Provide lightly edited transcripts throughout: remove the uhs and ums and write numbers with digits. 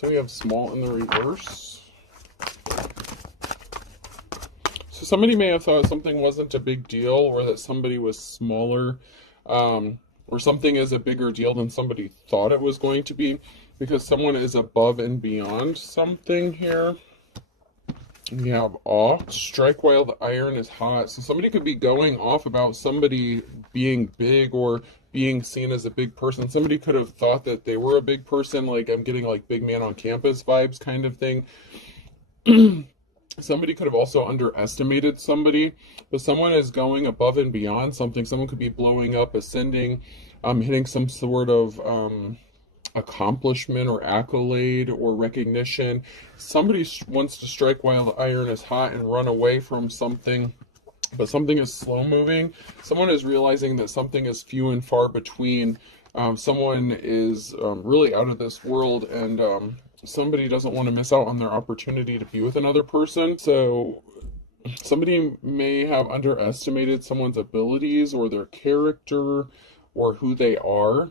So we have small in the reverse. So somebody may have thought something wasn't a big deal, or that somebody was smaller, or something is a bigger deal than somebody thought it was going to be, because someone is above and beyond something here. We have awe. Strike while the iron is hot. So somebody could be going off about somebody being big or being seen as a big person. Somebody could have thought that they were a big person, like I'm getting like big man on campus vibes kind of thing. Somebody could have also underestimated somebody, but someone is going above and beyond something. Someone could be blowing up, ascending, hitting some sort of accomplishment or accolade or recognition. Somebody wants to strike while the iron is hot and run away from something, but something is slow moving. Someone is realizing that something is few and far between. Someone is really out of this world, and somebody doesn't want to miss out on their opportunity to be with another person. So somebody may have underestimated someone's abilities or their character or who they are,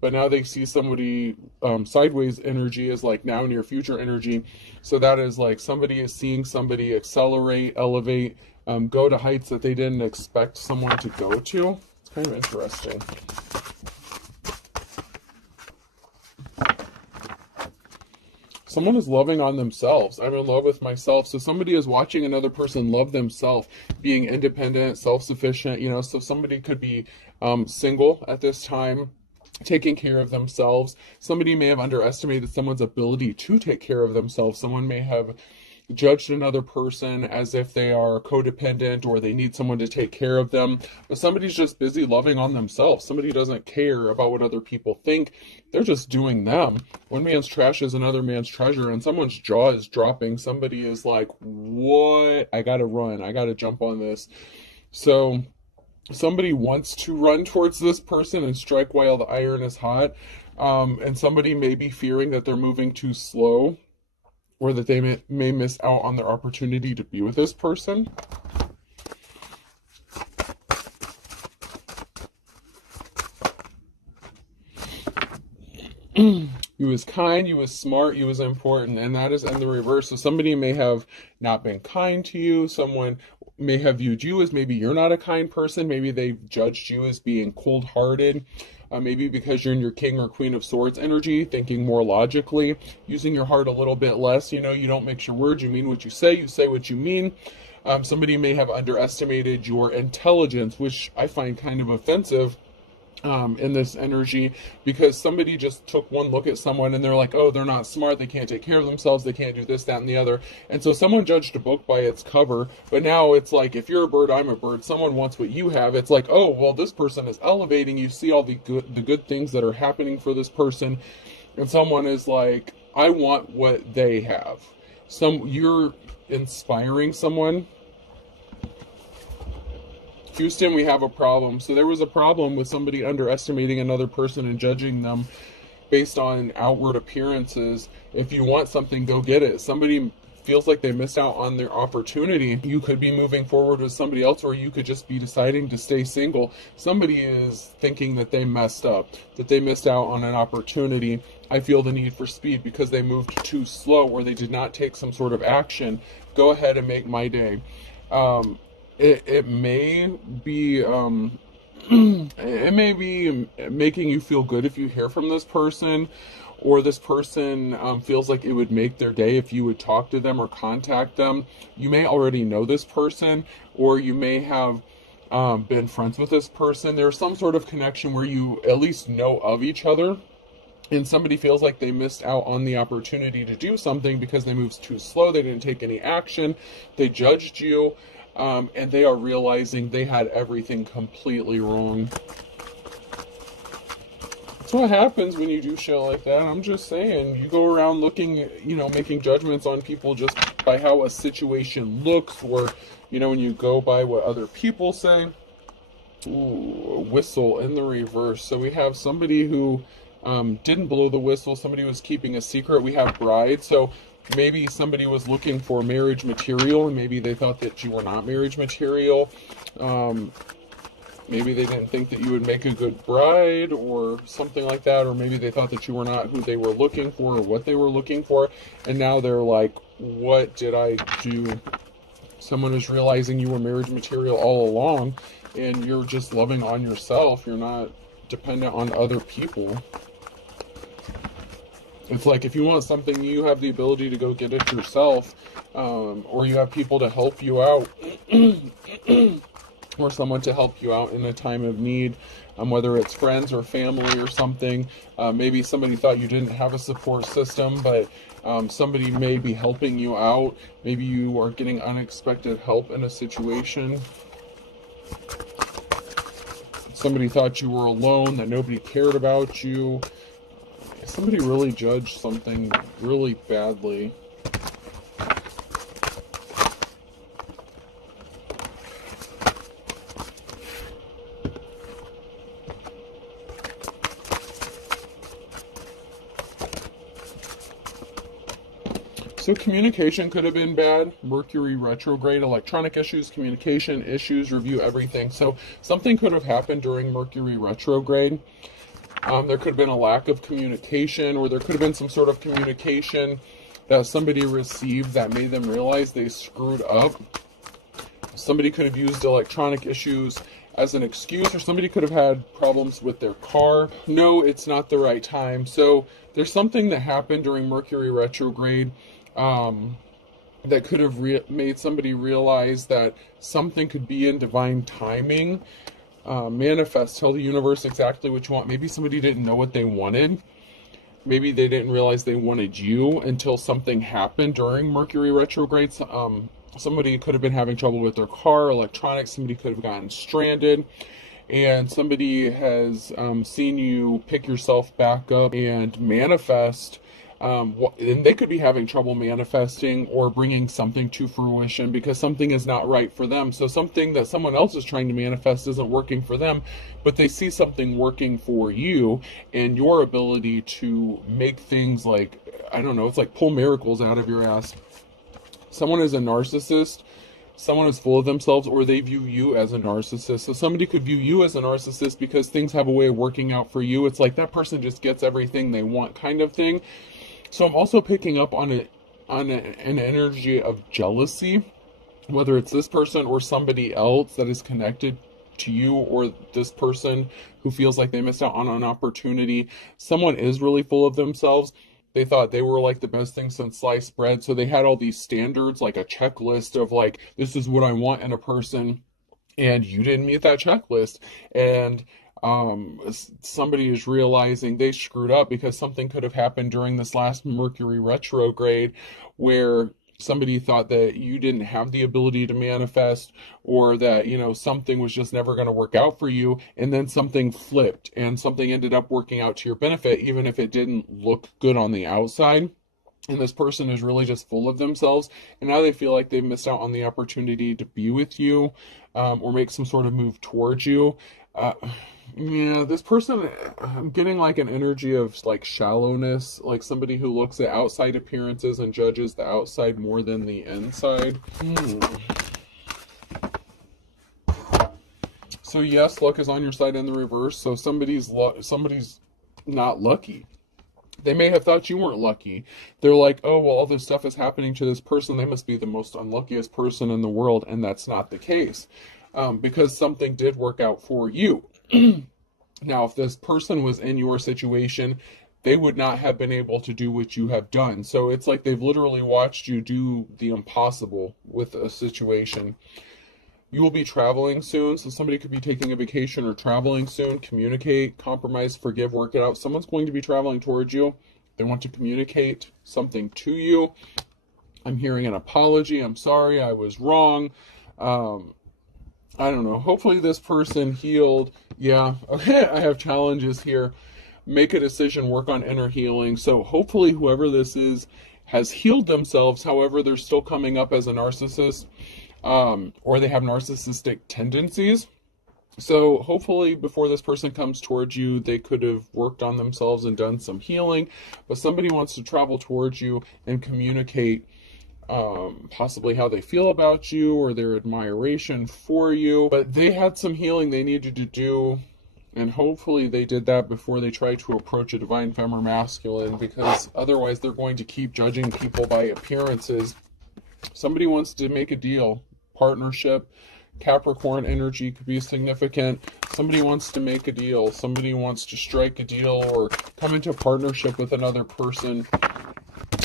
but now they see somebody, sideways energy is like now near future energy. So that is like somebody is seeing somebody accelerate, elevate, go to heights that they didn't expect someone to go to. It's kind of interesting. Someone is loving on themselves. I'm in love with myself. So somebody is watching another person love themselves, being independent, self-sufficient, you know. So somebody could be single at this time, taking care of themselves. Somebody may have underestimated someone's ability to take care of themselves. Someone may have judged another person as if they are codependent or they need someone to take care of them. But somebody's just busy loving on themselves. Somebody doesn't care about what other people think. They're just doing them. One man's trash is another man's treasure, and someone's jaw is dropping. Somebody is like, what? I gotta run. I gotta jump on this. So somebody wants to run towards this person and strike while the iron is hot. And somebody may be fearing that they're moving too slow, or that they may miss out on their opportunity to be with this person. You was kind, you was smart, you was important, and that is in the reverse. So somebody may have not been kind to you. Someone may have viewed you as maybe you're not a kind person. Maybe they've judged you as being cold-hearted. Maybe because you're in your King or Queen of Swords energy, thinking more logically, using your heart a little bit less. You know, you don't mix your words, you mean what you say what you mean. Somebody may have underestimated your intelligence, which I find kind of offensive in this energy, because somebody just took one look at someone and they're like, oh, they're not smart, they can't take care of themselves, they can't do this, that, and the other. And so someone judged a book by its cover, but now it's like, if you're a bird, I'm a bird, someone wants what you have. It's like, oh, well, this person is elevating. You see all the good things that are happening for this person, and someone is like, I want what they have. You're inspiring someone. Houston, we have a problem. So there was a problem with somebody underestimating another person and judging them based on outward appearances. If you want something, go get it. Somebody feels like they missed out on their opportunity. You could be moving forward with somebody else, or you could just be deciding to stay single. Somebody is thinking that they messed up, that they missed out on an opportunity. I feel the need for speed because they moved too slow, or they did not take some sort of action. Go ahead and make my day. It may be it may be making you feel good if you hear from this person, or this person feels like it would make their day if you would talk to them or contact them. You may already know this person, or you may have been friends with this person. There's some sort of connection where you at least know of each other, and somebody feels like they missed out on the opportunity to do something because they moved too slow, they didn't take any action, they judged you. And they are realizing they had everything completely wrong. That's what happens when you do shit like that. I'm just saying, you go around looking, you know, making judgments on people just by how a situation looks, or, you know, when you go by what other people say. Ooh, a whistle in the reverse. So we have somebody who didn't blow the whistle. Somebody was keeping a secret. We have bride. So maybe somebody was looking for marriage material, and maybe they thought that you were not marriage material. Maybe they didn't think that you would make a good bride or something like that, or maybe they thought that you were not who they were looking for or what they were looking for, and now they're like, what did I do? Someone is realizing you were marriage material all along, and you're just loving on yourself. You're not dependent on other people. It's like if you want something, you have the ability to go get it yourself, or you have people to help you out, or someone to help you out in a time of need, whether it's friends or family or something. Maybe somebody thought you didn't have a support system, but somebody may be helping you out. Maybe you are getting unexpected help in a situation. Somebody thought you were alone, that nobody cared about you. Somebody really judged something really badly. So communication could have been bad. Mercury retrograde, electronic issues, communication issues, review everything. So something could have happened during Mercury retrograde. There could have been a lack of communication, or there could have been some sort of communication that somebody received that made them realize they screwed up. Somebody could have used electronic issues as an excuse, or somebody could have had problems with their car. No, it's not the right time. So there's something that happened during Mercury retrograde that could have made somebody realize that something could be in divine timing. Manifest, tell the universe exactly what you want. Maybe somebody didn't know what they wanted. Maybe they didn't realize they wanted you until something happened during Mercury retrograde. Somebody could have been having trouble with their car, electronics. Somebody could have gotten stranded, and somebody has seen you pick yourself back up and manifest. And they could be having trouble manifesting or bringing something to fruition because something is not right for them. So something that someone else is trying to manifest isn't working for them, but they see something working for you, and your ability to make things like, I don't know, it's like pull miracles out of your ass. Someone is a narcissist. Someone is full of themselves, or they view you as a narcissist. So somebody could view you as a narcissist because things have a way of working out for you. It's like that person just gets everything they want kind of thing. So I'm also picking up on an energy of jealousy, whether it's this person or somebody else that is connected to you, or this person who feels like they missed out on an opportunity. Someone is really full of themselves. They thought they were like the best thing since sliced bread. So they had all these standards, like a checklist of like, this is what I want in a person. And you didn't meet that checklist. And somebody is realizing they screwed up because something could have happened during this last Mercury retrograde where somebody thought that you didn't have the ability to manifest, or that, you know, something was just never going to work out for you, and then something flipped and something ended up working out to your benefit, even if it didn't look good on the outside. And this person is really just full of themselves, and now they feel like they've missed out on the opportunity to be with you, or make some sort of move towards you. Yeah, this person, I'm getting like an energy of like shallowness, like somebody who looks at outside appearances and judges the outside more than the inside. So yes, luck is on your side in the reverse. So somebody's not lucky. They may have thought you weren't lucky. They're like, oh, well, all this stuff is happening to this person. They must be the most unluckiest person in the world. And that's not the case, because something did work out for you. Now, if this person was in your situation, they would not have been able to do what you have done. So it's like they've literally watched you do the impossible with a situation. You will be traveling soon, so somebody could be taking a vacation or traveling soon. Communicate, compromise, forgive, work it out. Someone's going to be traveling towards you. They want to communicate something to you. I'm hearing an apology. I'm sorry, I was wrong. I don't know. Hopefully this person healed. Yeah, okay, I have challenges here. Make a decision, work on inner healing. So hopefully whoever this is has healed themselves. However, they're still coming up as a narcissist, or they have narcissistic tendencies. So hopefully before this person comes towards you, they could have worked on themselves and done some healing. But somebody wants to travel towards you and communicate possibly how they feel about you or their admiration for you. But they had some healing they needed to do, and hopefully they did that before they try to approach a divine femme or masculine, because otherwise they're going to keep judging people by appearances. Somebody wants to make a deal, partnership. Capricorn energy could be significant. Somebody wants to make a deal. Somebody wants to strike a deal or come into a partnership with another person.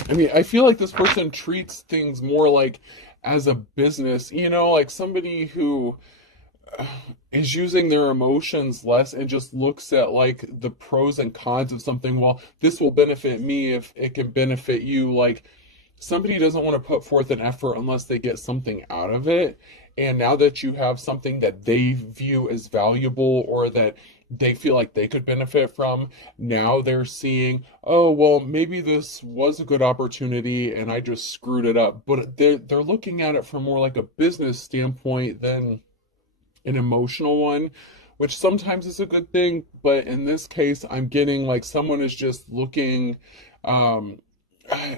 I mean, I feel like this person treats things more like as a business, you know, like somebody who is using their emotions less and just looks at like the pros and cons of something. Well, this will benefit me if it can benefit you. Like, somebody doesn't want to put forth an effort unless they get something out of it. And now that you have something that they view as valuable or that they feel like they could benefit from, now they're seeing, oh, well, maybe this was a good opportunity and I just screwed it up. But they're looking at it from more like a business standpoint than an emotional one, which sometimes is a good thing. But in this case, I'm getting like someone is just looking,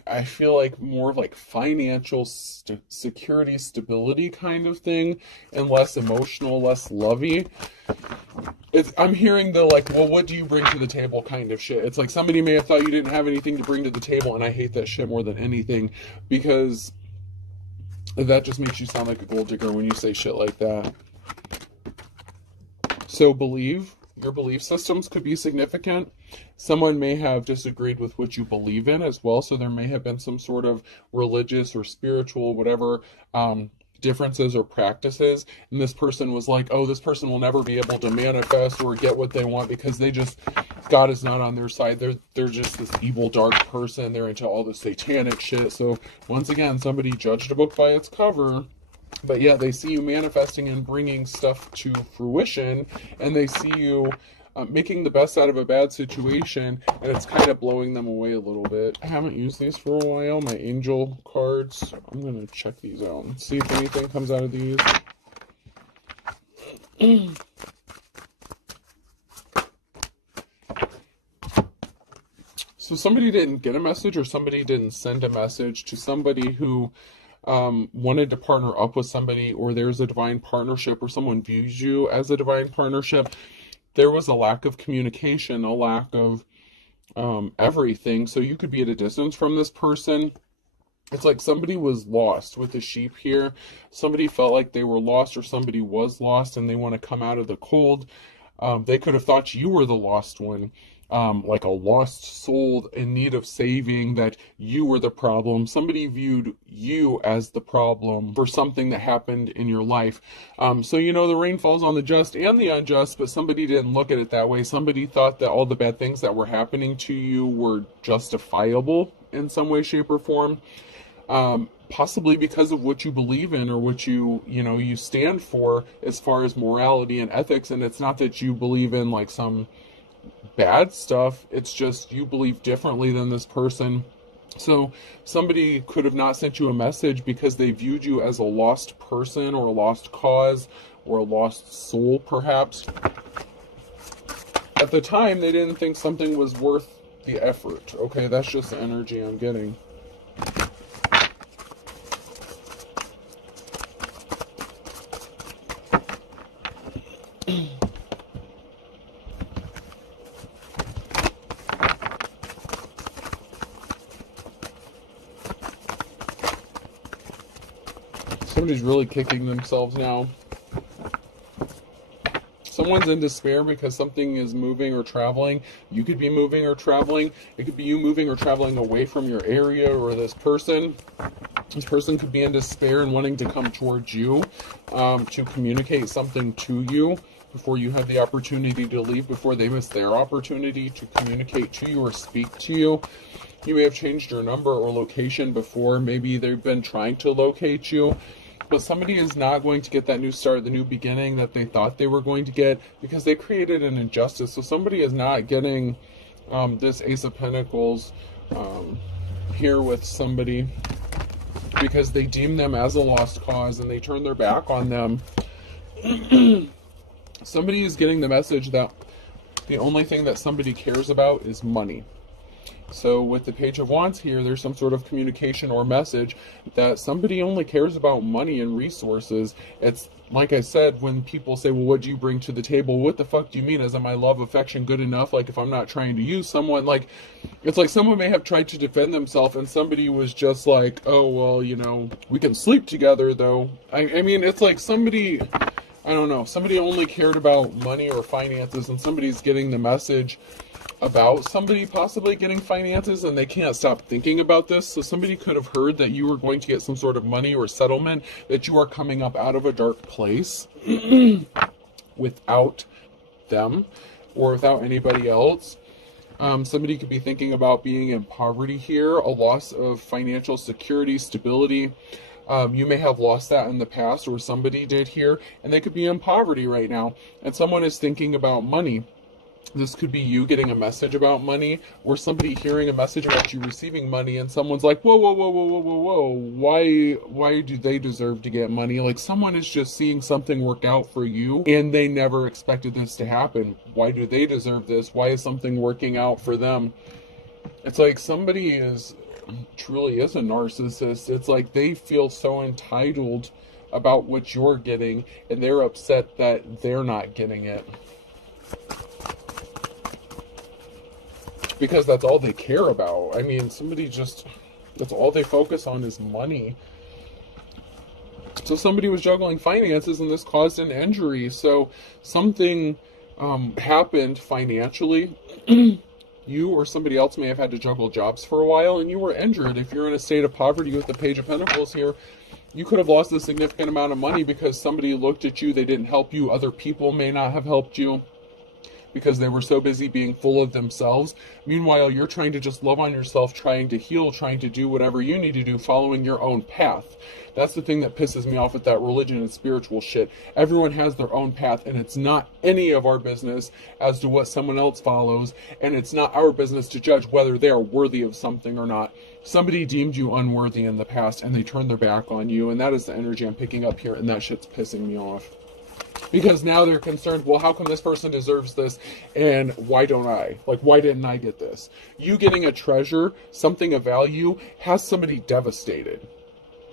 I feel like more of like financial security, stability kind of thing, and less emotional, less lovey. I'm hearing the like, well, what do you bring to the table kind of shit. It's like somebody may have thought you didn't have anything to bring to the table, and I hate that shit more than anything, because that just makes you sound like a gold digger when you say shit like that. So believe. Your belief systems could be significant. Someone may have disagreed with what you believe in as well, so there may have been some sort of religious or spiritual, whatever, differences or practices, and this person was like, oh, this person will never be able to manifest or get what they want because God is not on their side. They're just this evil, dark person. They're into all this satanic shit. So once again, somebody judged a book by its cover. But yeah, they see you manifesting and bringing stuff to fruition, and they see you making the best out of a bad situation, and it's kind of blowing them away a little bit. I haven't used these for a while, my angel cards. I'm going to check these out and see if anything comes out of these. So somebody didn't get a message, or somebody didn't send a message to somebody who wanted to partner up with somebody, or there's a divine partnership, or someone views you as a divine partnership. There was a lack of communication, a lack of everything. So you could be at a distance from this person. It's like somebody was lost with the sheep here. Somebody felt like they were lost, or somebody was lost and they want to come out of the cold. They could have thought you were the lost one. Like a lost soul in need of saving, that you were the problem. Somebody viewed you as the problem for something that happened in your life. So, you know, the rain falls on the just and the unjust, but somebody didn't look at it that way. Somebody thought that all the bad things that were happening to you were justifiable in some way, shape, or form. Possibly because of what you believe in, or what you stand for as far as morality and ethics. And it's not that you believe in like some bad stuff, it's just you believe differently than this person. So somebody could have not sent you a message because they viewed you as a lost person, or a lost cause, or a lost soul perhaps. At the time, they didn't think something was worth the effort. Okay, that's just the energy I'm getting. Somebody's really kicking themselves now. Someone's in despair because something is moving or traveling. You could be moving or traveling. It could be you moving or traveling away from your area, or this person. This person could be in despair and wanting to come towards you to communicate something to you before you have the opportunity to leave, before they miss their opportunity to communicate to you or speak to you. You may have changed your number or location before. Maybe they've been trying to locate you. But somebody is not going to get that new start, the new beginning that they thought they were going to get, because they created an injustice. So somebody is not getting this Ace of Pentacles here with somebody because they deem them as a lost cause and they turn their back on them. Somebody is getting the message that the only thing that somebody cares about is money. So with the Page of Wands here, there's some sort of communication or message that somebody only cares about money and resources. It's like I said, when people say, well, what do you bring to the table? What the fuck do you mean? Isn't my love, affection good enough? Like, if I'm not trying to use someone, like, it's like someone may have tried to defend themselves and somebody was just like, oh, well, you know, we can sleep together, though. I mean, it's like somebody, I don't know, somebody only cared about money or finances, and somebody's getting the message about somebody possibly getting finances and they can't stop thinking about this. So somebody could have heard that you were going to get some sort of money or settlement, that you are coming up out of a dark place without them or without anybody else. Somebody could be thinking about being in poverty here, a loss of financial security, stability. You may have lost that in the past, or somebody did here, and they could be in poverty right now. And someone is thinking about money. This could be you getting a message about money, or somebody hearing a message about you receiving money, and someone's like, whoa, whoa, whoa, whoa, whoa, whoa, whoa, why do they deserve to get money? Like, someone is just seeing something work out for you, and they never expected this to happen. Why do they deserve this? Why is something working out for them? It's like somebody truly is a narcissist. It's like they feel so entitled about what you're getting, and they're upset that they're not getting it. Because that's all they care about. I mean, that's all they focus on is money. So somebody was juggling finances and this caused an injury. So something happened financially. You or somebody else may have had to juggle jobs for a while and you were injured. If you're in a state of poverty with the Page of Pentacles here, you could have lost a significant amount of money because somebody looked at you, they didn't help you. Other people may not have helped you because they were so busy being full of themselves. Meanwhile, you're trying to just love on yourself, trying to heal, trying to do whatever you need to do, following your own path. That's the thing that pisses me off with that religion and spiritual shit. Everyone has their own path, and it's not any of our business as to what someone else follows, and it's not our business to judge whether they are worthy of something or not. Somebody deemed you unworthy in the past, and they turned their back on you, and that is the energy I'm picking up here, and that shit's pissing me off. Because now they're concerned, well, how come this person deserves this, and why don't I? Like, why didn't I get this? You getting a treasure, something of value, has somebody devastated.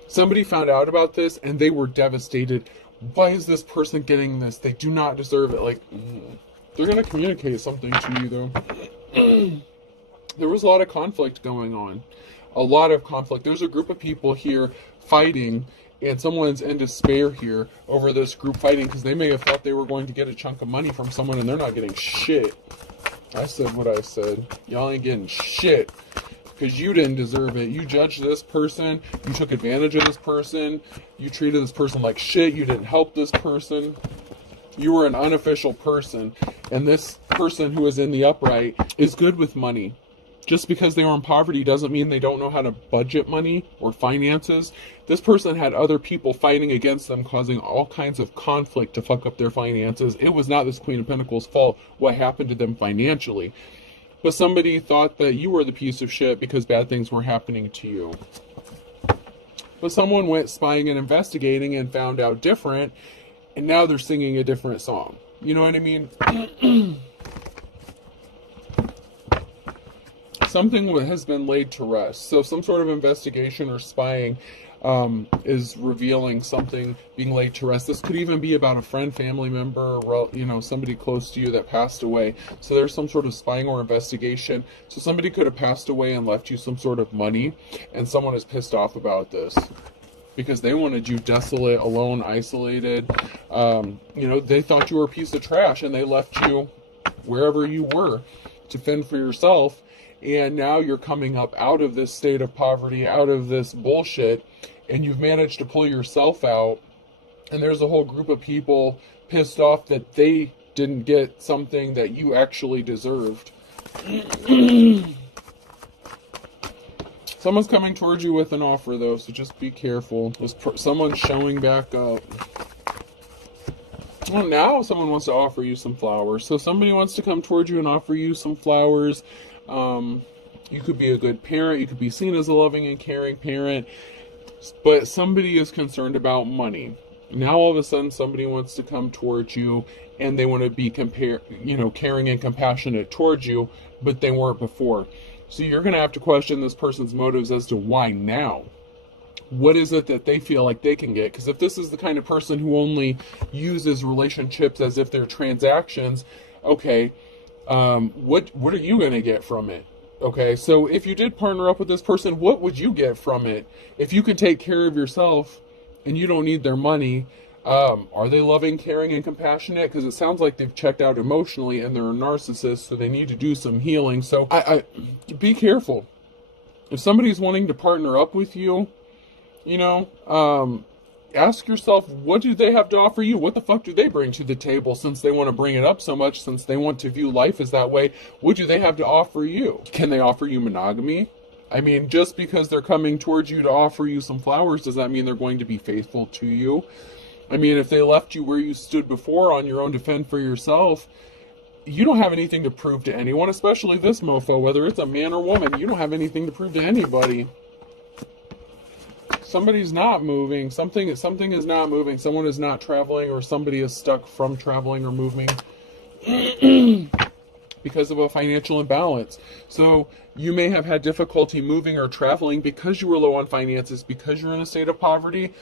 Somebody found out about this, and they were devastated. Why is this person getting this? They do not deserve it. Like, they're going to communicate something to you, though. There was a lot of conflict going on. A lot of conflict. There's a group of people here fighting, and someone's in despair here over this group fighting because they may have thought they were going to get a chunk of money from someone and they're not getting shit. I said what I said. Y'all ain't getting shit because you didn't deserve it. You judged this person. You took advantage of this person. You treated this person like shit. You didn't help this person. You were an unofficial person. And this person who is in the upright is good with money. Just because they were in poverty doesn't mean they don't know how to budget money or finances. This person had other people fighting against them, causing all kinds of conflict to fuck up their finances. It was not this Queen of Pentacles' fault what happened to them financially. But somebody thought that you were the piece of shit because bad things were happening to you. But someone went spying and investigating and found out different, and now they're singing a different song. You know what I mean? Something has been laid to rest. So some sort of investigation or spying is revealing something being laid to rest. This could even be about a friend, family member, you know, somebody close to you that passed away. So there's some sort of spying or investigation. So somebody could have passed away and left you some sort of money, and someone is pissed off about this because they wanted you desolate, alone, isolated. You know, they thought you were a piece of trash and they left you wherever you were to fend for yourself. And now you're coming up out of this state of poverty, out of this bullshit, and you've managed to pull yourself out. And there's a whole group of people pissed off that they didn't get something that you actually deserved. Someone's coming towards you with an offer, though, so just be careful. Someone's showing back up. Well, now someone wants to offer you some flowers. So somebody wants to come towards you and offer you some flowers. You could be a good parent. You could be seen as a loving and caring parent. But somebody is concerned about money. Now all of a sudden somebody wants to come towards you and they want to be caring and compassionate towards you, but they weren't before. So you're going to have to question this person's motives as to why now. What is it that they feel like they can get? Because if this is the kind of person who only uses relationships as if they're transactions, okay, what are you going to get from it? Okay, so if you did partner up with this person, what would you get from it? If you can take care of yourself and you don't need their money, are they loving, caring, and compassionate? Because it sounds like they've checked out emotionally and they're a narcissist, so they need to do some healing. So I be careful. If somebody's wanting to partner up with you, you know, ask yourself, what do they have to offer you? What the fuck do they bring to the table, since they want to bring it up so much, since they want to view life as that way? What do they have to offer you? Can they offer you monogamy? I mean, just because they're coming towards you to offer you some flowers, does that mean they're going to be faithful to you? I mean, if they left you where you stood before on your own to fend for yourself, you don't have anything to prove to anyone, especially this mofo, whether it's a man or woman. You don't have anything to prove to anybody. Somebody's not moving. Something is not moving. Someone is not traveling, or somebody is stuck from traveling or moving because of a financial imbalance. So you may have had difficulty moving or traveling because you were low on finances, because you're in a state of poverty,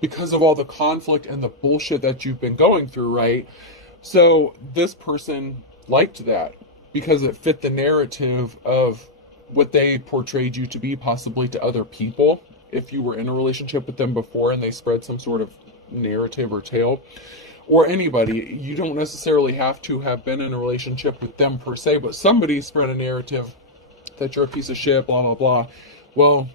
because of all the conflict and the bullshit that you've been going through, right? So this person liked that because it fit the narrative of what they portrayed you to be, possibly to other people. If you were in a relationship with them before and they spread some sort of narrative or tale, or anybody, you don't necessarily have to have been in a relationship with them per se, but somebody spread a narrative that you're a piece of shit, blah, blah, blah. Well,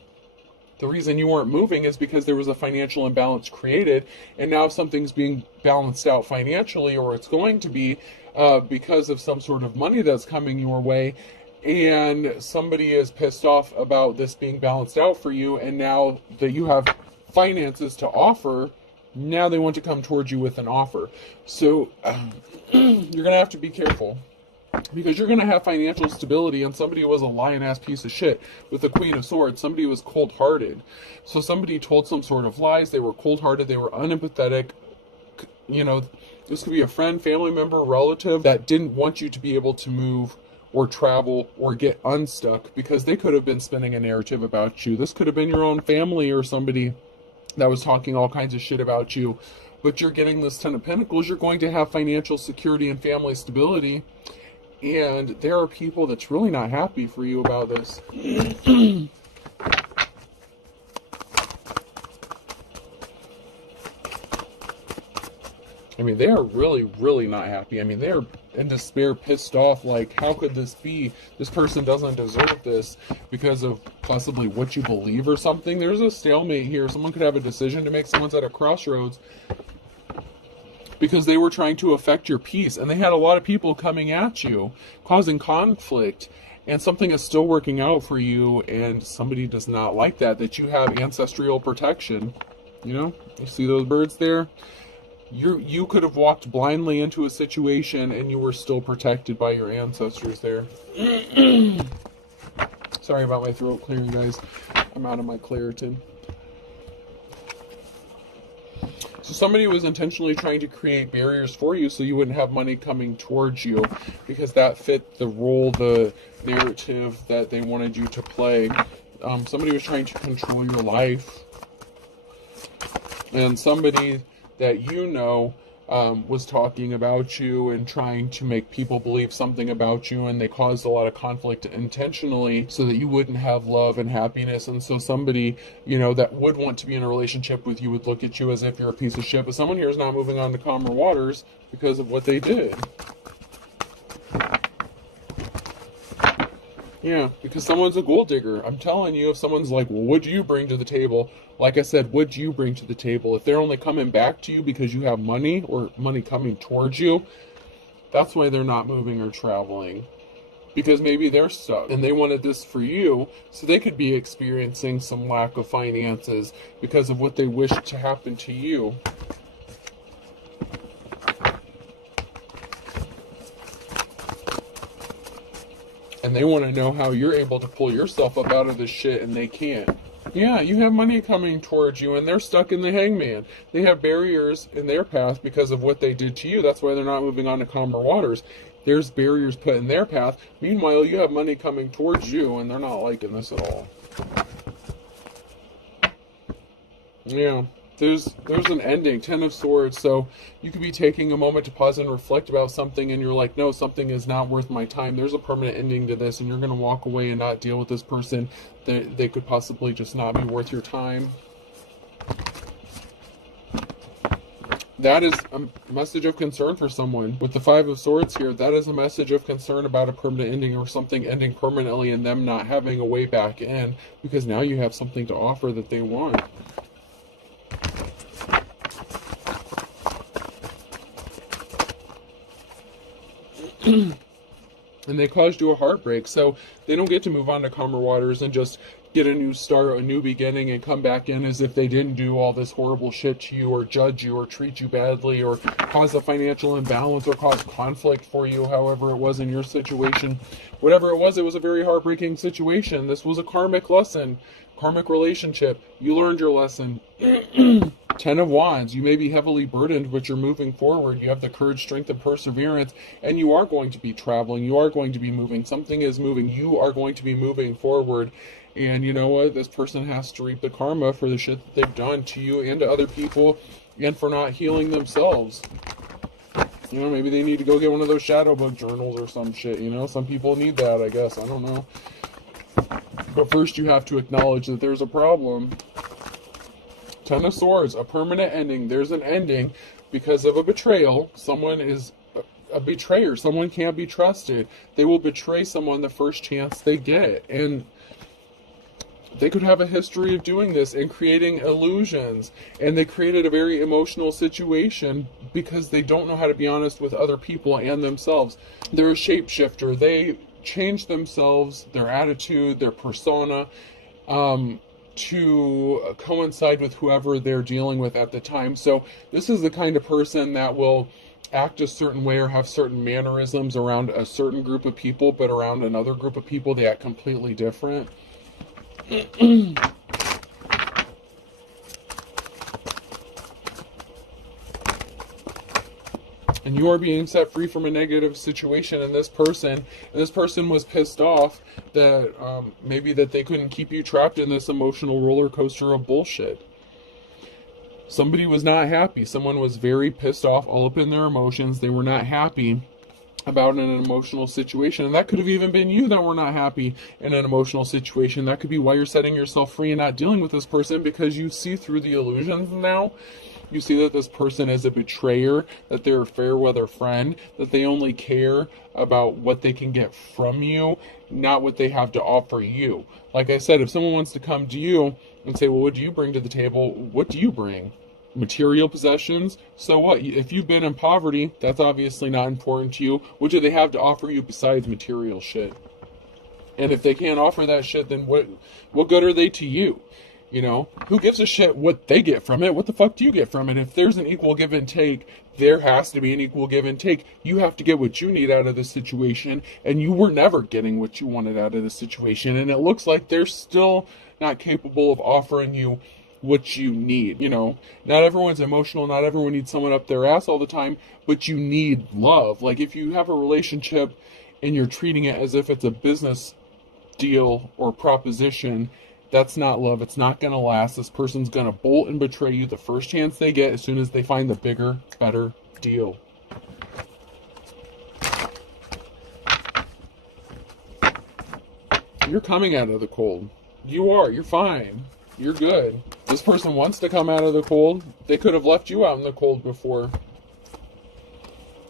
the reason you weren't moving is because there was a financial imbalance created, and now something's being balanced out financially, or it's going to be, because of some sort of money that's coming your way. And somebody is pissed off about this being balanced out for you, and now that you have finances to offer, now they want to come towards you with an offer. So you're going to have to be careful, because you're going to have financial stability, and somebody was a lying-ass piece of shit with the Queen of Swords. Somebody was cold-hearted. So somebody told some sort of lies. They were cold-hearted. They were unempathetic. You know, this could be a friend, family member, relative that didn't want you to be able to move or travel or get unstuck, because they could have been spinning a narrative about you. This could have been your own family or somebody that was talking all kinds of shit about you. But you're getting this Ten of Pentacles. You're going to have financial security and family stability. And there are people that's really not happy for you about this. I mean, they are really, really not happy. I mean, they are in despair, pissed off, like, how could this be? This person doesn't deserve this because of possibly what you believe or something. There's a stalemate here. Someone could have a decision to make. Someone's at a crossroads because they were trying to affect your peace, and they had a lot of people coming at you, causing conflict, and something is still working out for you, and somebody does not like that you have ancestral protection. You know, you see those birds there? You could have walked blindly into a situation and you were still protected by your ancestors there. Sorry about my throat clearing, guys. I'm out of my Claritin. So somebody was intentionally trying to create barriers for you so you wouldn't have money coming towards you, because that fit the role, the narrative that they wanted you to play. Somebody was trying to control your life. And somebody that you know was talking about you and trying to make people believe something about you, and they caused a lot of conflict intentionally so that you wouldn't have love and happiness. And so somebody, you know, that would want to be in a relationship with you would look at you as if you're a piece of shit. But someone here is not moving on to calmer waters because of what they did. Yeah, because someone's a gold digger. I'm telling you, if someone's like, well, what do you bring to the table? Like I said, what do you bring to the table? If they're only coming back to you because you have money, or money coming towards you, that's why they're not moving or traveling. Because maybe they're stuck and they wanted this for you, so they could be experiencing some lack of finances because of what they wish to happen to you. And they want to know how you're able to pull yourself up out of this shit, and they can't. Yeah, you have money coming towards you, and they're stuck in the hangman. They have barriers in their path because of what they did to you. That's why they're not moving on to calmer waters. There's barriers put in their path. Meanwhile, you have money coming towards you, and they're not liking this at all. Yeah, there's an ending, Ten of Swords. So you could be taking a moment to pause and reflect about something, and you're like, no, something is not worth my time. There's a permanent ending to this, and you're going to walk away and not deal with this person. They could possibly just not be worth your time. That is a message of concern for someone. With the Five of Swords here, that is a message of concern about a permanent ending, or something ending permanently and them not having a way back in, because now you have something to offer that they want. And they caused you a heartbreak, so they don't get to move on to calmer waters and just get a new start, a new beginning, and come back in as if they didn't do all this horrible shit to you, or judge you, or treat you badly, or cause a financial imbalance, or cause conflict for you, however it was in your situation. Whatever it was a very heartbreaking situation. This was a karmic lesson, karmic relationship. You learned your lesson. Ten of Wands, you may be heavily burdened, but you're moving forward. You have the courage, strength, and perseverance, and you are going to be traveling. You are going to be moving. Something is moving. You are going to be moving forward. And you know what? This person has to reap the karma for the shit that they've done to you and to other people, and for not healing themselves. You know, maybe they need to go get one of those shadow book journals or some shit, you know? Some people need that, I guess. I don't know. But first you have to acknowledge that there's a problem. Ten of Swords, a permanent ending. There's an ending because of a betrayal. Someone is a betrayer. Someone can't be trusted. They will betray someone the first chance they get. And they could have a history of doing this and creating illusions. And they created a very emotional situation because they don't know how to be honest with other people and themselves. They're a shapeshifter. They change themselves, their attitude, their persona, to coincide with whoever they're dealing with at the time. So this is the kind of person that will act a certain way or have certain mannerisms around a certain group of people, but around another group of people they act completely different. And you are being set free from a negative situation, and this person was pissed off that maybe that they couldn't keep you trapped in this emotional roller coaster of bullshit. Somebody was not happy. Someone was very pissed off, all up in their emotions. They were not happy about an emotional situation, and that could have even been you that were not happy in an emotional situation. That could be why you're setting yourself free and not dealing with this person, because you see through the illusions now. You see that this person is a betrayer, that they're a fair weather friend, that they only care about what they can get from you, not what they have to offer you. Like I said, if someone wants to come to you and say, well, what do you bring to the table? What do you bring? Material possessions? So what? If you've been in poverty, that's obviously not important to you. What do they have to offer you besides material shit? And if they can't offer that shit, then what good are they to you? You know, who gives a shit what they get from it? What the fuck do you get from it? If there's an equal give and take, there has to be an equal give and take. You have to get what you need out of the situation, and you were never getting what you wanted out of the situation. And it looks like they're still not capable of offering you what you need. You know, not everyone's emotional, not everyone needs someone up their ass all the time, but you need love. Like if you have a relationship and you're treating it as if it's a business deal or proposition, that's not love. It's not going to last. This person's going to bolt and betray you the first chance they get as soon as they find the bigger, better deal. You're coming out of the cold. You are. You're fine. You're good. This person wants to come out of the cold. They could have left you out in the cold before.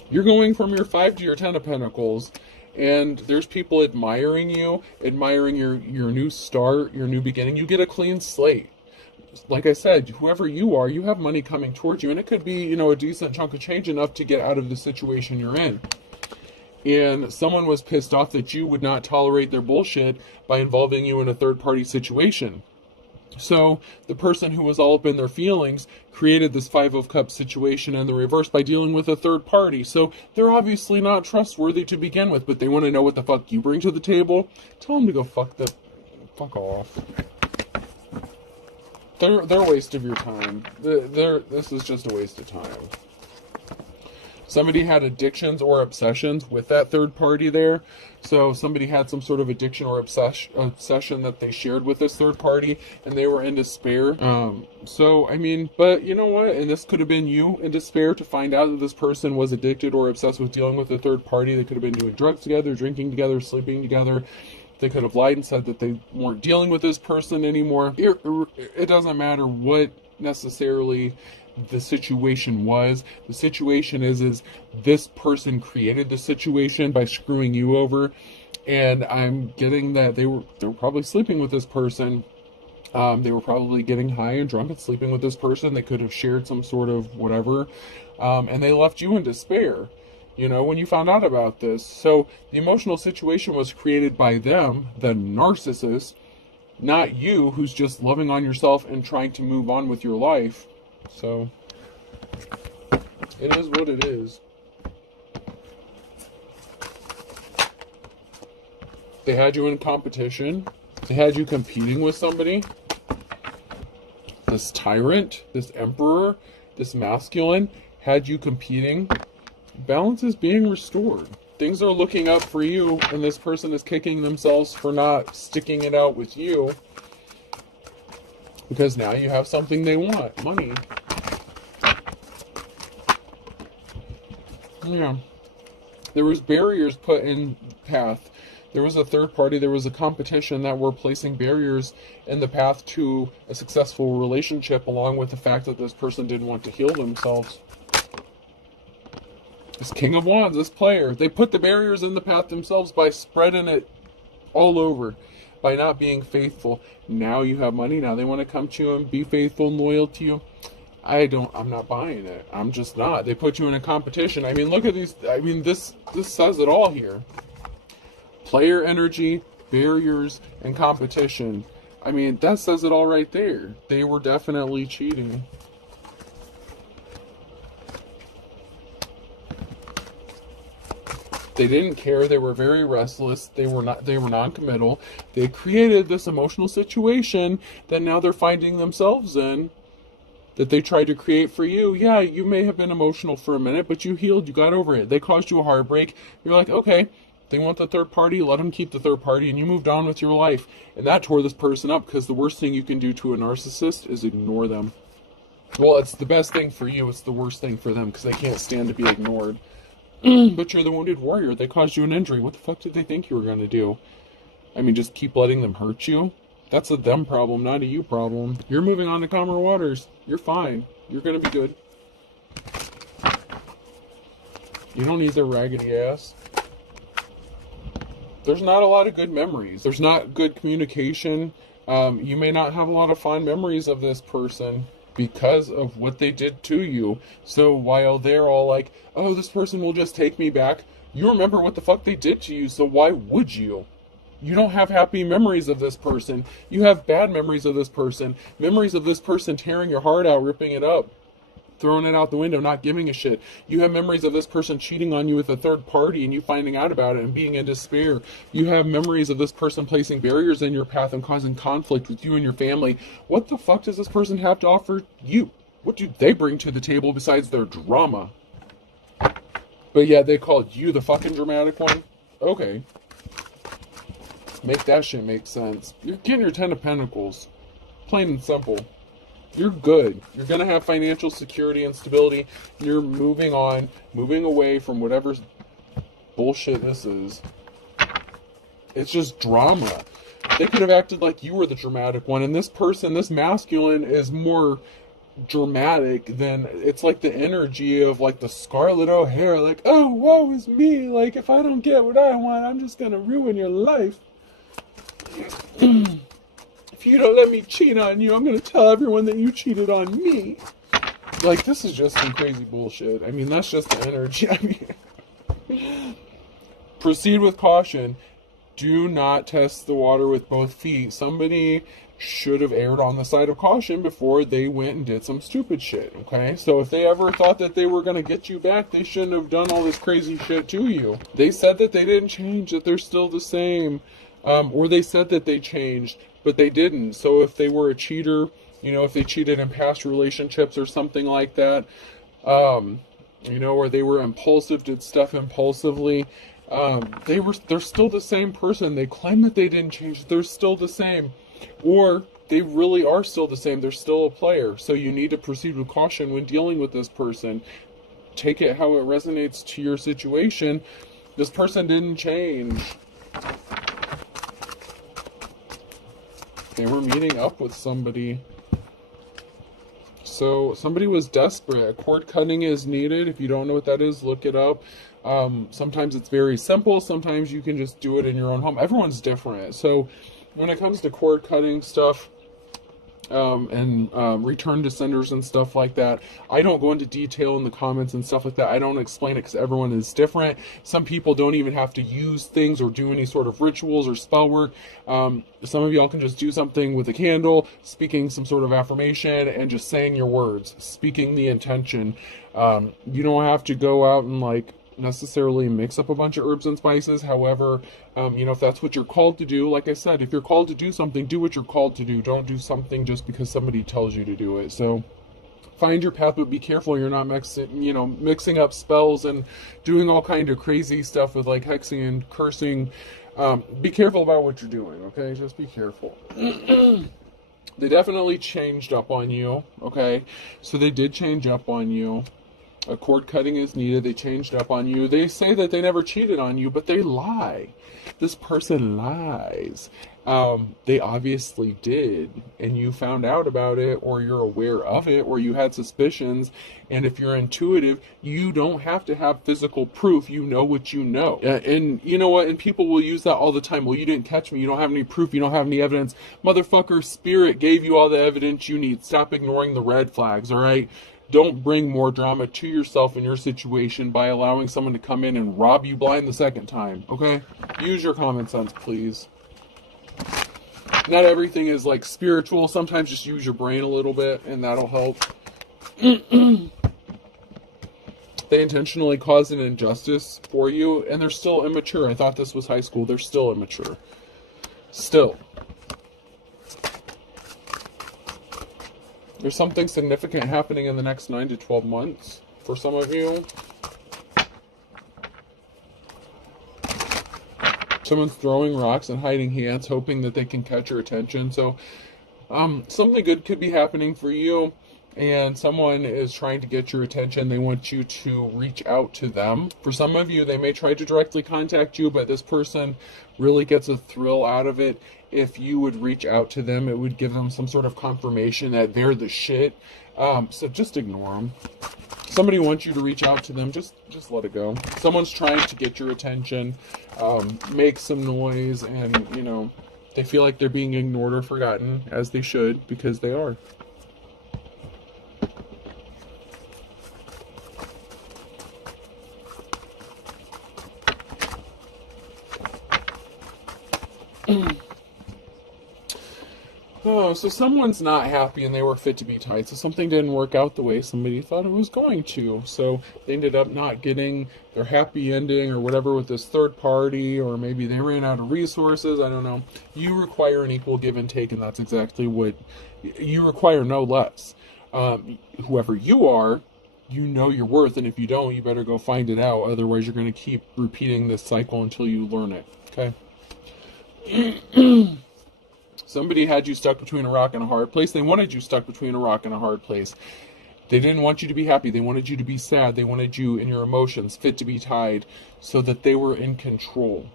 You're going from your 5 to your 10 of Pentacles. And there's people admiring you, admiring your new start, your new beginning. You get a clean slate. Like I said, whoever you are, you have money coming towards you. And it could be, you know, a decent chunk of change enough to get out of the situation you're in. And someone was pissed off that you would not tolerate their bullshit by involving you in a third-party situation. So the person who was all up in their feelings created this 5 of Cups situation in the reverse by dealing with a third party. So they're obviously not trustworthy to begin with, but they want to know what the fuck you bring to the table. Tell them to go fuck off. They're a waste of your time. This is just a waste of time. Somebody had addictions or obsessions with that third party there. So somebody had some sort of addiction or obsession that they shared with this third party, and they were in despair. So, I mean, but you know what? And this could have been you in despair to find out that this person was addicted or obsessed with dealing with a third party. They could have been doing drugs together, drinking together, sleeping together. They could have lied and said that they weren't dealing with this person anymore. It doesn't matter what necessarily the situation was. The situation is this person created the situation by screwing you over, and I'm getting that they were probably sleeping with this person. They were probably getting high and drunk and sleeping with this person. They could have shared some sort of whatever, and they left you in despair, you know, when you found out about this. So the emotional situation was created by them, the narcissist, not you, who's just loving on yourself and trying to move on with your life. So it is what it is. They had you in competition. They had you competing with somebody. This tyrant, this emperor, this masculine had you competing. Balance is being restored. Things are looking up for you, and this person is kicking themselves for not sticking it out with you, because now you have something they want, money. Yeah. There was barriers put in path. There was a third party, there was a competition that were placing barriers in the path to a successful relationship, along with the fact that this person didn't want to heal themselves. This King of Wands, this player, they put the barriers in the path themselves by spreading it all over, by not being faithful. Now you have money, now they want to come to you and be faithful and loyal to you. I'm not buying it. I'm just not. They put you in a competition. I mean, look at these. I mean, this says it all here. Player energy, barriers, and competition. I mean, that says it all right there. They were definitely cheating. They didn't care. They were very restless. They were non-committal. They created this emotional situation that now they're finding themselves in, that they tried to create for you. Yeah, you may have been emotional for a minute, but you healed, you got over it. They caused you a heartbreak. You're like, okay, they want the third party, let them keep the third party, and you moved on with your life. And that tore this person up, because the worst thing you can do to a narcissist is ignore them. Well, it's the best thing for you, it's the worst thing for them, because they can't stand to be ignored. But you're the wounded warrior. They caused you an injury. What the fuck did they think you were going to do? I mean, just keep letting them hurt you? That's a them problem, not a you problem. You're moving on to calmer waters. You're fine. You're going to be good. You don't need their raggedy ass. There's not a lot of good memories. There's not good communication. You may not have a lot of fond memories of this person because of what they did to you. So while they're all like, oh, this person will just take me back, you remember what the fuck they did to you, so why would you? You don't have happy memories of this person. You have bad memories of this person. Memories of this person tearing your heart out, ripping it up, throwing it out the window, not giving a shit. You have memories of this person cheating on you with a third party and you finding out about it and being in despair. You have memories of this person placing barriers in your path and causing conflict with you and your family. What the fuck does this person have to offer you? What do they bring to the table besides their drama? But yeah, they called you the fucking dramatic one? Okay. Make that shit make sense. You're getting your 10 of Pentacles. Plain and simple. You're good. You're going to have financial security and stability. You're moving on, moving away from whatever bullshit this is. It's just drama. They could have acted like you were the dramatic one, and this person, this masculine, is more dramatic than, it's like the energy of like the Scarlett O'Hara, like, oh, woe is me, like, if I don't get what I want, I'm just going to ruin your life. If you don't let me cheat on you, I'm going to tell everyone that you cheated on me. Like, this is just some crazy bullshit. I mean, that's just the energy. I mean, proceed with caution. Do not test the water with both feet. Somebody should have erred on the side of caution before they went and did some stupid shit, okay? So if they ever thought that they were going to get you back, they shouldn't have done all this crazy shit to you. They said that they didn't change, that they're still the same. Or they said that they changed, but they didn't. So if they were a cheater, you know, if they cheated in past relationships or something like that, you know, or they were impulsive, did stuff impulsively. They're still the same person. They claim that they didn't change. They're still the same. Or they really are still the same. They're still a player. So you need to proceed with caution when dealing with this person. Take it how it resonates to your situation. This person didn't change. They were meeting up with somebody. So somebody was desperate. Cord cutting is needed. If you don't know what that is, look it up. Sometimes it's very simple. Sometimes you can just do it in your own home. Everyone's different. So when it comes to cord cutting stuff, and return to senders and stuff like that, I don't go into detail in the comments and stuff like that. I don't explain it because everyone is different. Some people don't even have to use things or do any sort of rituals or spell work. Some of y'all can just do something with a candle, speaking some sort of affirmation and just saying your words, speaking the intention. You don't have to go out and like necessarily mix up a bunch of herbs and spices. However, you know, if that's what you're called to do, like I said, if you're called to do something, do what you're called to do. Don't do something just because somebody tells you to do it. So find your path, but be careful you're not mixing up spells and doing all kind of crazy stuff with like hexing and cursing. Be careful about what you're doing, okay? Just be careful. They definitely changed up on you, okay? So they did change up on you. A cord cutting is needed. They changed up on you. They say that they never cheated on you, but they lie. This person lies. They obviously did, and you found out about it, or you're aware of it, or you had suspicions. And if you're intuitive, you don't have to have physical proof. You know what you know. And you know what? And people will use that all the time. Well, you didn't catch me. You don't have any proof. You don't have any evidence. Motherfucker, spirit gave you all the evidence you need. Stop ignoring the red flags, all right? Don't bring more drama to yourself in your situation by allowing someone to come in and rob you blind the second time, okay? Use your common sense, please. Not everything is like spiritual. Sometimes just use your brain a little bit and that'll help. They intentionally caused an injustice for you and they're still immature. I thought this was high school. They're still immature. Still. There's something significant happening in the next 9 to 12 months for some of you. Someone's throwing rocks and hiding hands, hoping that they can catch your attention. So something good could be happening for you, and someone is trying to get your attention. They want you to reach out to them. For some of you, they may try to directly contact you, but this person really gets a thrill out of it. If you would reach out to them, it would give them some sort of confirmation that they're the shit. So just ignore them. Somebody wants you to reach out to them, just let it go. Someone's trying to get your attention, make some noise, and, you know, they feel like they're being ignored or forgotten, as they should, because they are. Oh, so someone's not happy and they were fit to be tied. So something didn't work out the way somebody thought it was going to. So they ended up not getting their happy ending or whatever with this third party, or maybe they ran out of resources. I don't know. You require an equal give and take, and that's exactly what you require, no less. Whoever you are, you know your worth, and if you don't, you better go find it out. Otherwise, you're going to keep repeating this cycle until you learn it. Okay? Somebody had you stuck between a rock and a hard place. They wanted you stuck between a rock and a hard place. They didn't want you to be happy. They wanted you to be sad. They wanted you in your emotions, fit to be tied, so that they were in control.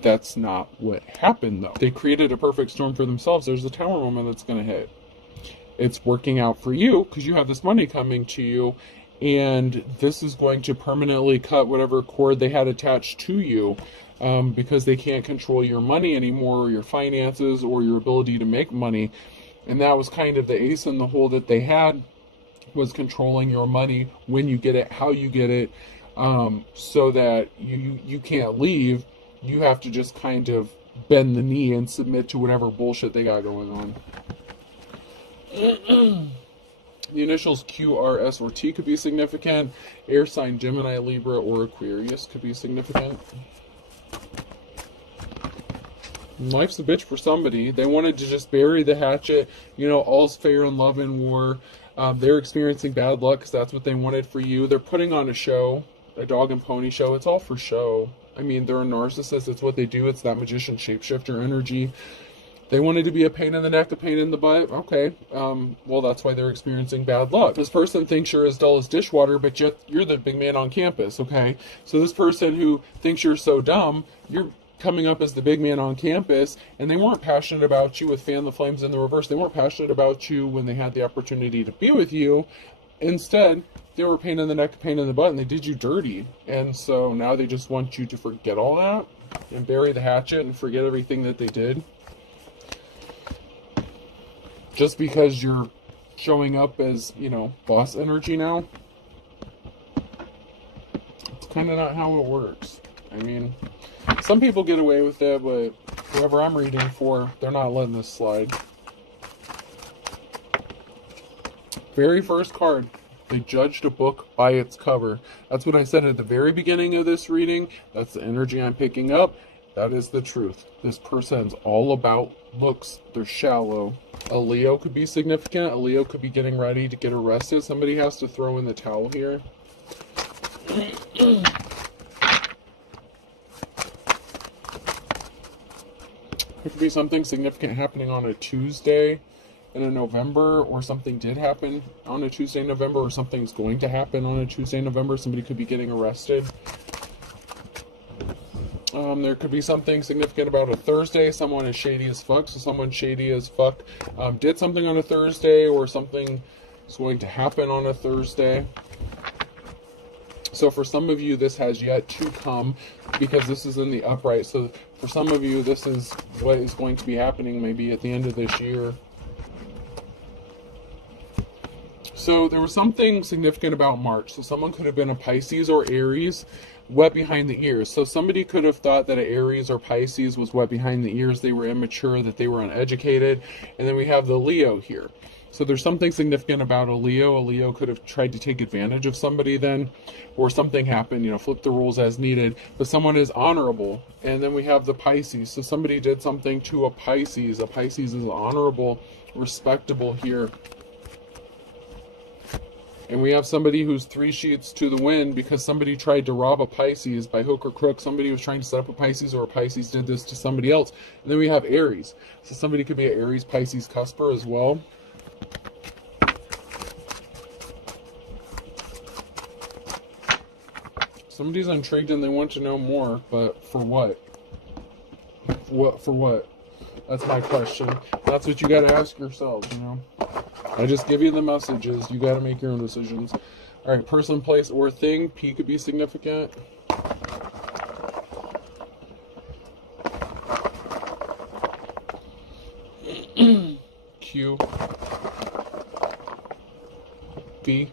That's not what happened, though. They created a perfect storm for themselves. There's a tower moment that's going to hit. It's working out for you because you have this money coming to you, and this is going to permanently cut whatever cord they had attached to you. Because they can't control your money anymore, or your finances, or your ability to make money. And that was kind of the ace in the hole that they had, was controlling your money, when you get it, how you get it, so that you can't leave. You have to just kind of bend the knee and submit to whatever bullshit they got going on. The initials Q, R, S, or T could be significant. Air sign Gemini, Libra, or Aquarius could be significant. Life's a bitch for somebody. They wanted to just bury the hatchet. You know, all's fair in love and war. They're experiencing bad luck because that's what they wanted for you. They're putting on a show, a dog and pony show. It's all for show. I mean, they're a narcissist. It's what they do. It's that magician shapeshifter energy. They wanted to be a pain in the neck, a pain in the butt. Okay, well, that's why they're experiencing bad luck. This person thinks you're as dull as dishwater, but yet you're the big man on campus, okay? So this person who thinks you're so dumb, you're coming up as the big man on campus, and they weren't passionate about you with Fan the Flames in the reverse. They weren't passionate about you when they had the opportunity to be with you. Instead, they were a pain in the neck, a pain in the butt, and they did you dirty. And so now they just want you to forget all that and bury the hatchet and forget everything that they did. Just because you're showing up as, you know, boss energy now. It's kind of not how it works. I mean, some people get away with it, but whoever I'm reading for, they're not letting this slide. Very first card, they judged a book by its cover. That's what I said at the very beginning of this reading. That's the energy I'm picking up. That is the truth. This person's all about looks. They're shallow. A Leo could be significant. A Leo could be getting ready to get arrested. Somebody has to throw in the towel here. There could be something significant happening on a Tuesday in a November, or something did happen on a Tuesday in November, or something's going to happen on a Tuesday in November. Somebody could be getting arrested. There could be something significant about a Thursday. Someone is shady as fuck. So someone shady as fuck did something on a Thursday, or something is going to happen on a Thursday. So for some of you, this has yet to come because this is in the upright. So for some of you, this is what is going to be happening maybe at the end of this year. So there was something significant about March. So someone could have been a Pisces or Aries, wet behind the ears. So somebody could have thought that an Aries or Pisces was wet behind the ears. They were immature, that they were uneducated. And then we have the Leo here. So there's something significant about a Leo. A Leo could have tried to take advantage of somebody then, or something happened, you know, flip the rules as needed. But someone is honorable. And then we have the Pisces. So somebody did something to a Pisces. A Pisces is honorable, respectable here. And we have somebody who's 3 sheets to the wind because somebody tried to rob a Pisces by hook or crook. Somebody was trying to set up a Pisces, or a Pisces did this to somebody else. And then we have Aries. So somebody could be an Aries, Pisces, cusper as well. Somebody's intrigued and they want to know more, but for what? For what? That's my question. That's what you got to ask yourselves, you know. I just give you the messages. You got to make your own decisions. All right, person, place, or thing. P could be significant. Q. B.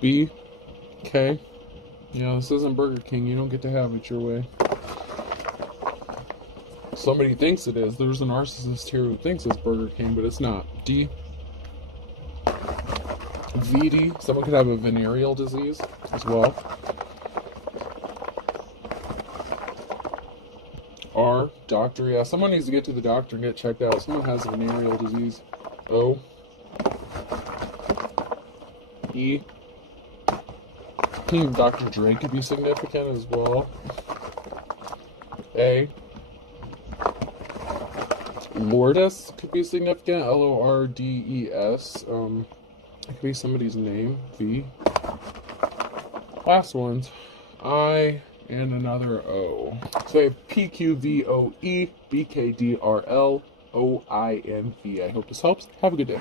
B. K. Yeah, this isn't Burger King. You don't get to have it your way. Somebody thinks it is. There's a narcissist here who thinks it's Burger King, but it's not. D. VD. Someone could have a venereal disease as well. R. Doctor. Yeah, someone needs to get to the doctor and get checked out. Someone has a venereal disease. O. E. Dr. Dre could be significant as well. A. Lourdes could be significant. Lordes. It could be somebody's name. V. Last ones. I and another O. So I have PQVOE, BKDRL, OINV. I hope this helps. Have a good day.